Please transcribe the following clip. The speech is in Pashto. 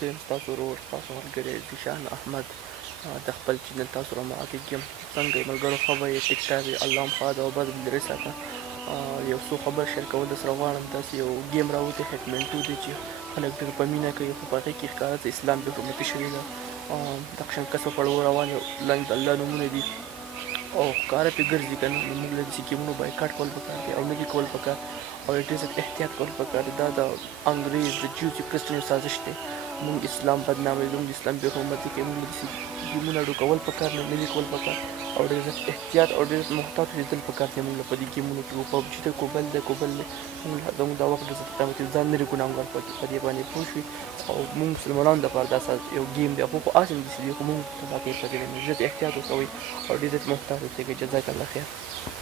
زه یم ستاسو ورور ستاسو ملګری ذیشان احمد د خپل چینل تاسو سره معاکس یم. څنګه یې ملګرو ښه به یې ټیک ټاک یې الله هم ښه ده او بد به لرې ساته. یو څو خبر شیر کول درسره غواړم. داسې یو ګیم راوتی هیکمنټو دی چې خلک ډېر په مینه کوي خو په هغې کې ښکاره د اسلام بې حرمتي شوې ده. د قشن کسب پړو روان یو لاندې د الله نومونه دي او ښکاره پرې ګرځي که نه نو موږ له داسې ګیمونو بایکاټ کول پکار دی او نه دي کول پکار او ډېر زیات احتیاط کول پکار دی. دا د انګریز د جیو چې کرسچنو سازش دی. موږ اسلام بدناموي موږ د اسلام بې حرمتي کوي. موږ له داسې ګیمونو ډډه کول پکار نه دي کول پکار او ډېر زیات احتیاط او ډېر محتاط اوسېدل پکار دی. موږ له په دې ګیمونو کې پبجي دی کو بل دی زموږ دا وخت ډېر زیات قیمتي ځان لرې ګناهګار په دې باندې پوه شوې او موږ مسلمانانو دپاره دا یو ګیم دی. هغو خو هسې هم داسې دي خو موږ ته پاتې په دې باندې ډېر احتیاط وکوئ او ډېر زیات محتاط اوسېږئ. جزاک الله خیر.